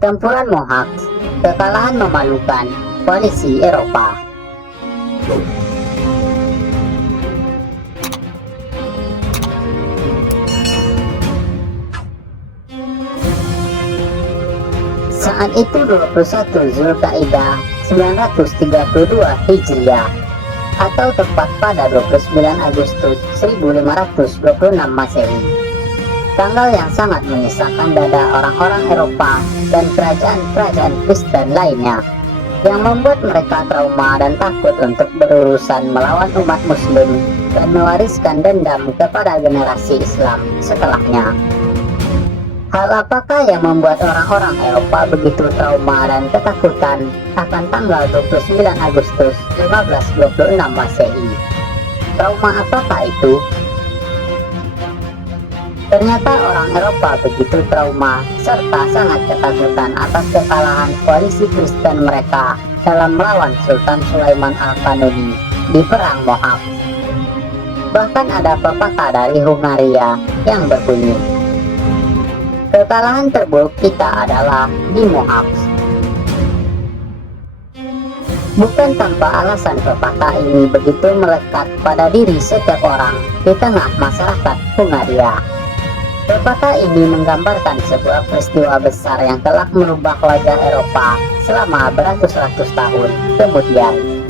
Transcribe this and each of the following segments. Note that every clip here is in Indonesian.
Pertempuran Mohacs, kekalahan memalukan koalisi Eropa. Saat itu 21 Zulkaidah 932 Hijriah atau tepat pada 29 Agustus 1526 Masehi. Tanggal yang sangat menyesakkan dada orang-orang Eropa dan kerajaan-kerajaan Kristen lainnya, yang membuat mereka trauma dan takut untuk berurusan melawan umat muslim dan mewariskan dendam kepada generasi Islam setelahnya. Hal apakah yang membuat orang-orang Eropa begitu trauma dan ketakutan akan tanggal 29 Agustus 1526 Masehi? Trauma apakah itu? Ternyata orang Eropa begitu trauma serta sangat ketakutan atas kekalahan koalisi Kristen mereka dalam melawan Sultan Sulaiman Al-Kanuni di Perang Mohacs. Bahkan ada pepatah dari Hungaria yang berbunyi, kekalahan terburuk kita adalah di Mohacs. Bukan tanpa alasan pepatah ini begitu melekat pada diri setiap orang di tengah masyarakat Hungaria. Pepatah ini menggambarkan sebuah peristiwa besar yang telah merubah wajah Eropa selama beratus-ratus tahun kemudian.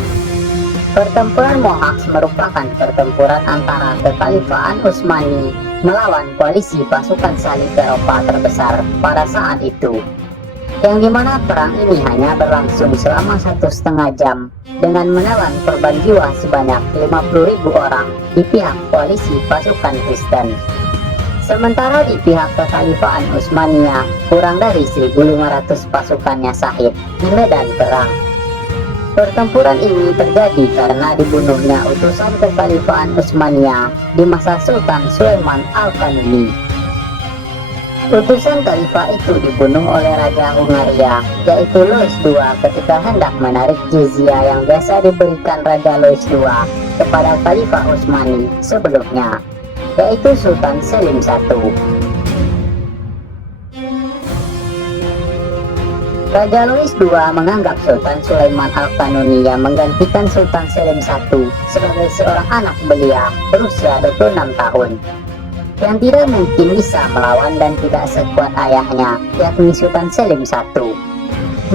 Pertempuran Mohacs merupakan pertempuran antara Kekhalifahan Utsmani melawan koalisi pasukan salib Eropa terbesar pada saat itu, yang dimana perang ini hanya berlangsung selama 1,5 jam dengan menelan korban jiwa sebanyak 50.000 orang di pihak koalisi pasukan Kristen. Sementara di pihak Kekhalifahan Utsmaniyah kurang dari 1.500 pasukannya syahid di medan perang. Pertempuran ini terjadi karena dibunuhnya utusan Kekhalifahan Utsmaniyah di masa Sultan Sulaiman Al-Kanuni. Utusan khalifah itu dibunuh oleh Raja Hungaria, yaitu Louis II, ketika hendak menarik jizyah yang biasa diberikan Raja Louis II kepada Khalifah Utsmani sebelumnya, yaitu Sultan Selim I. Raja Louis II menganggap Sultan Sulaiman Al-Kanuni yang menggantikan Sultan Selim I sebagai seorang anak belia berusia 26 tahun, yang tidak mungkin bisa melawan dan tidak sekuat ayahnya, yakni Sultan Selim I.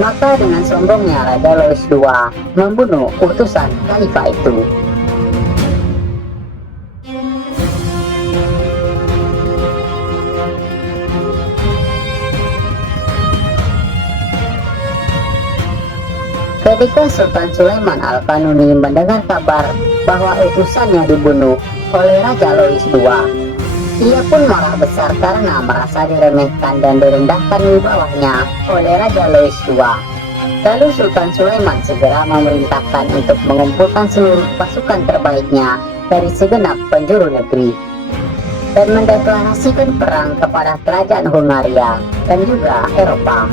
Maka dengan sombongnya Raja Louis II membunuh utusan khalifah itu. Ketika Sultan Sulaiman Al-Kanuni mendengar kabar bahwa utusannya dibunuh oleh Raja Louis II, ia pun marah besar karena merasa diremehkan dan direndahkan wibawanya oleh Raja Louis II. Lalu Sultan Sulaiman segera memerintahkan untuk mengumpulkan seluruh pasukan terbaiknya dari segenap penjuru negeri dan mendeklarasikan perang kepada kerajaan Hungaria dan juga Eropa.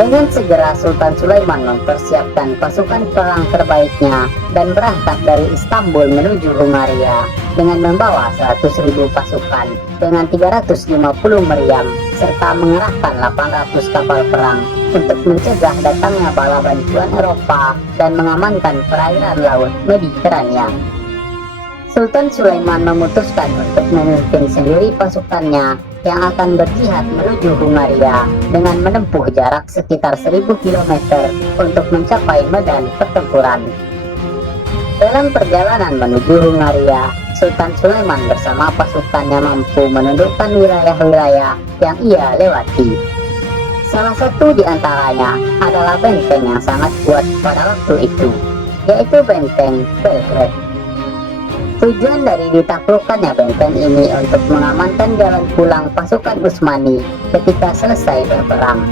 Dengan segera Sultan Sulaiman mempersiapkan pasukan perang terbaiknya dan berangkat dari Istanbul menuju Hungaria dengan membawa 100.000 pasukan dengan 350 meriam serta mengerahkan 800 kapal perang untuk mencegah datangnya bala bantuan Eropa dan mengamankan perairan laut Mediterania. Sultan Sulaiman memutuskan untuk memimpin sendiri pasukannya yang akan berjihad menuju Hungaria dengan menempuh jarak sekitar 1.000 km untuk mencapai medan pertempuran. Dalam perjalanan menuju Hungaria, Sultan Sulaiman bersama pasukannya mampu menundukkan wilayah-wilayah yang ia lewati. Salah satu di antaranya adalah benteng yang sangat kuat pada waktu itu, yaitu benteng Belgrade. Tujuan dari ditaklukkannya benteng ini untuk mengamankan jalan pulang pasukan Utsmani ketika selesai berperang.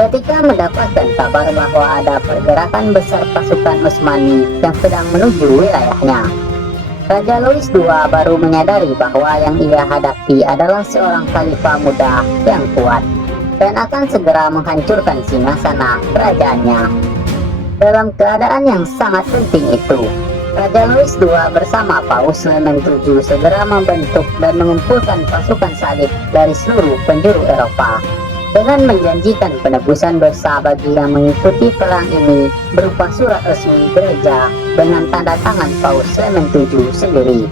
Ketika mendapatkan kabar bahwa ada pergerakan besar pasukan Utsmani yang sedang menuju wilayahnya, Raja Louis II baru menyadari bahwa yang ia hadapi adalah seorang khalifah muda yang kuat. dan akan segera menghancurkan singgasana kerajaannya. Dalam keadaan yang sangat penting itu, Raja Louis II bersama Paus Clement VII segera membentuk dan mengumpulkan pasukan salib dari seluruh penjuru Eropa dengan menjanjikan penebusan dosa bagi yang mengikuti perang ini berupa surat resmi gereja dengan tanda tangan Paus Clement VII sendiri.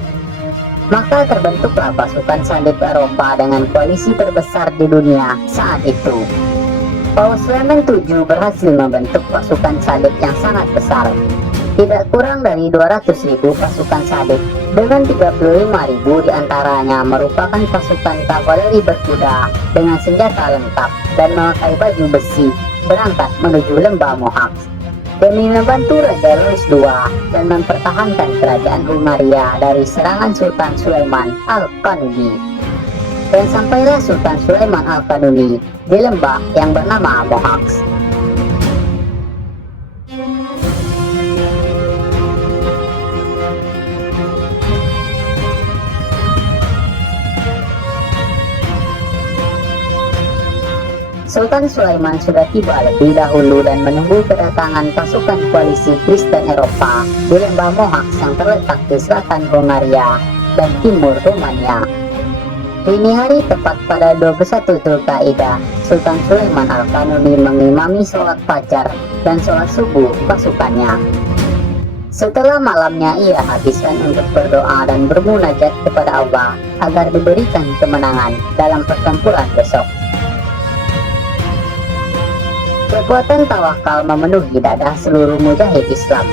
Maka terbentuklah pasukan salib Eropa dengan koalisi terbesar di dunia saat itu. Paus Clement VII berhasil membentuk pasukan salib yang sangat besar, tidak kurang dari 200.000 pasukan salib, dengan 35.000 diantaranya merupakan pasukan kavaleri berkuda dengan senjata lengkap dan memakai baju besi berangkat menuju lembah Mohacs demi membantu Raja Louis II dan mempertahankan kerajaan Hungaria dari serangan Sultan Sulaiman Al-Kanuni. Dan sampailah Sultan Sulaiman Al-Kanuni di lembah yang bernama Mohacs. Sultan Sulaiman sudah tiba lebih dahulu dan menunggu kedatangan pasukan koalisi Kristen Eropa di lembah Mohacs yang terletak di selatan Hungaria dan timur Rumania. Dini hari tepat pada 21 Dzulqa'dah, Sultan Sulaiman Al-Kanuni mengimami sholat fajar dan sholat subuh pasukannya. Setelah malamnya ia habiskan untuk berdoa dan bermunajat kepada Allah agar diberikan kemenangan dalam pertempuran besok. Kekuatan tawakal memenuhi dada seluruh mujahid Islam.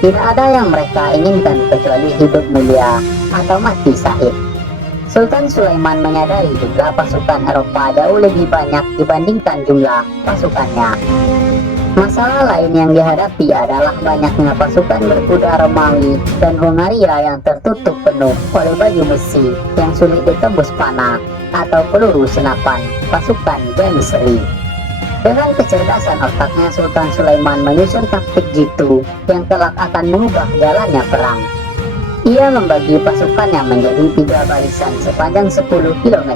Tidak ada yang mereka inginkan kecuali hidup mulia atau mati syahid. Sultan Sulaiman menyadari jumlah pasukan Eropa jauh lebih banyak dibandingkan jumlah pasukannya. Masalah lain yang dihadapi adalah banyaknya pasukan berkuda Romawi dan Hungaria yang tertutup penuh oleh baju besi yang sulit ditembus panah atau peluru senapan pasukan Janissary. Dengan kecerdasan otaknya, Sultan Sulaiman menyusun taktik jitu yang kelak akan mengubah jalannya perang. Ia membagi pasukannya menjadi 3 barisan sepanjang 10 km.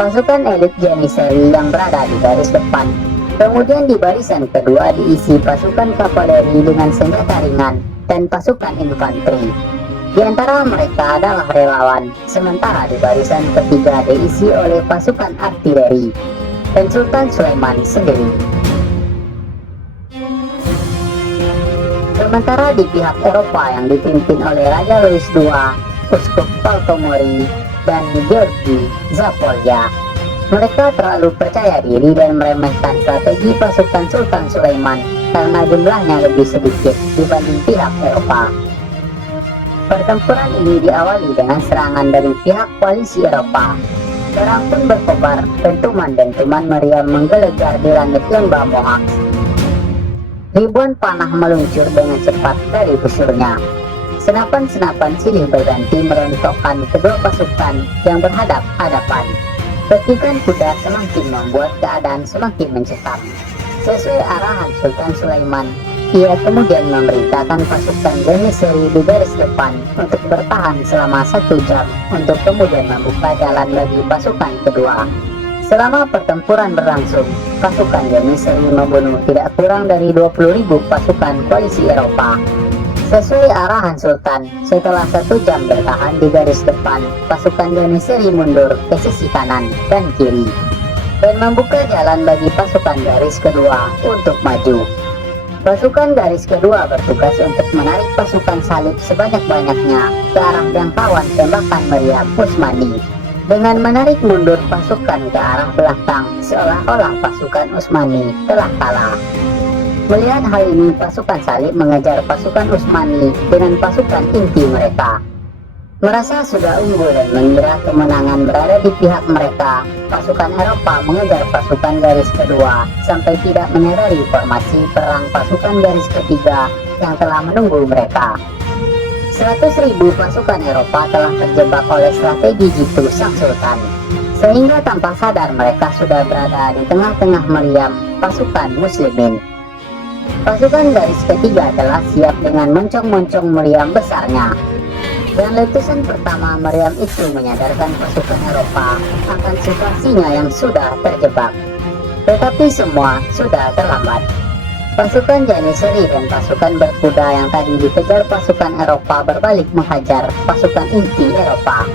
Pasukan elit Janissary yang berada di garis depan, kemudian di barisan kedua diisi pasukan kavaleri dengan senjata ringan dan pasukan infanteri. Di antara mereka adalah relawan, sementara di barisan ketiga diisi oleh pasukan artileri dan Sultan Sulaiman sendiri. Sementara di pihak Eropa yang dipimpin oleh Raja Louis II, Uskup Baltomori, dan Georgi Zapolya, mereka terlalu percaya diri dan meremehkan strategi pasukan Sultan Sulaiman karena jumlahnya lebih sedikit dibanding pihak Eropa. Pertempuran ini diawali dengan serangan dari pihak koalisi Eropa. Perang pun berkobar, dentuman-dentuman meriam menggelegar di langit lembah Mohacs. Ribuan panah meluncur dengan cepat dari busurnya. Senapan-senapan silih berganti merontokkan kedua pasukan yang berhadap-hadapan. Petikan kuda semakin membuat keadaan semakin mencekam. Sesuai arahan Sultan Sulaiman, ia kemudian memerintahkan pasukan Janissary di garis depan untuk bertahan selama 1 jam untuk kemudian membuka jalan bagi pasukan kedua. Selama pertempuran berlangsung, pasukan Janissary membunuh tidak kurang dari 20.000 pasukan koalisi Eropa. Sesuai arahan Sultan, setelah 1 jam bertahan di garis depan, pasukan Janissary mundur ke sisi kanan dan kiri dan membuka jalan bagi pasukan garis kedua untuk maju. Pasukan garis kedua bertugas untuk menarik pasukan salib sebanyak-banyaknya ke arah jangkauan tembakan meriam Utsmani dengan menarik mundur pasukan ke arah belakang seolah-olah pasukan Utsmani telah kalah. Melihat hal ini, pasukan salib mengejar pasukan Utsmani dengan pasukan inti mereka. Merasa sudah unggul dan mengira kemenangan berada di pihak mereka, pasukan Eropa mengejar pasukan garis kedua sampai tidak menyadari formasi perang pasukan garis ketiga yang telah menunggu mereka. 100.000 pasukan Eropa telah terjebak oleh strategi jitu sang sultan, sehingga tanpa sadar mereka sudah berada di tengah-tengah meriam pasukan muslimin. Pasukan garis ketiga telah siap dengan moncong-moncong meriam besarnya. Dan letusan pertama meriam itu menyadarkan pasukan Eropa akan situasinya yang sudah terjebak. Tetapi semua sudah terlambat. Pasukan Janissary dan pasukan berkuda yang tadi dikejar pasukan Eropa berbalik menghajar pasukan inti Eropa.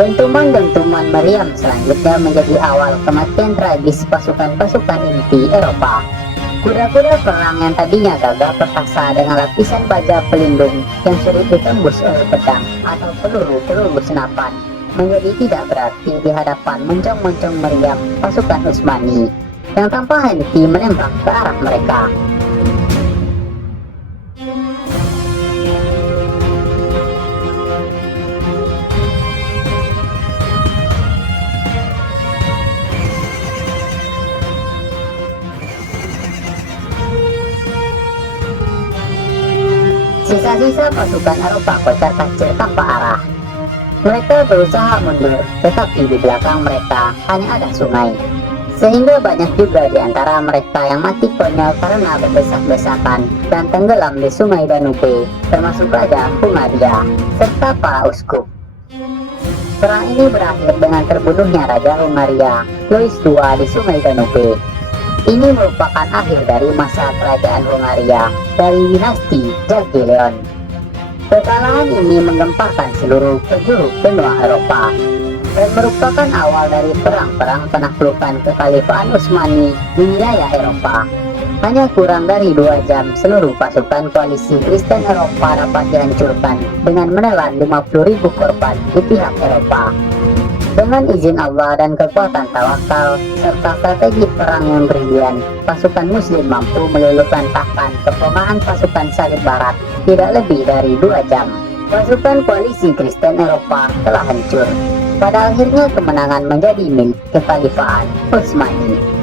Dentuman-dentuman meriam selanjutnya menjadi awal kematian tragis pasukan-pasukan inti Eropa. Kuda-kuda perang yang tadinya gagah perkasa dengan lapisan baja pelindung yang sulit ditembus oleh pedang atau peluru-peluru senapan menjadi tidak berarti di hadapan moncong-moncong meriam pasukan Utsmani yang tanpa henti menembak ke arah mereka. Sisa-sisa pasukan Eropa kocar-kacir tanpa arah. Mereka berusaha mundur, tetapi di belakang mereka hanya ada sungai. Sehingga banyak juga di antara mereka yang mati konyol karena berdesak-desakan dan tenggelam di sungai Danube, termasuk Raja Hungaria serta para uskup. Perang ini berakhir dengan terbunuhnya Raja Hungaria Louis II di sungai Danube. Ini merupakan akhir dari masa kerajaan Hungaria dari dinasti Jagiellon. Kekalahan ini menggemparkan seluruh penjuru benua Eropa dan merupakan awal dari perang-perang penaklukan kekhalifahan Utsmani di wilayah Eropa. Hanya kurang dari 2 jam seluruh pasukan koalisi Kristen Eropa dapat dihancurkan dengan menelan 50.000 korban di pihak Eropa. Dengan izin Allah dan kekuatan tawakal serta strategi perang yang brilian, pasukan muslim mampu meluluhlantahkan kepungan pasukan salib barat tidak lebih dari 2 jam. Pasukan koalisi Kristen Eropa telah hancur. Pada akhirnya kemenangan menjadi milik kekhalifahan Utsmani.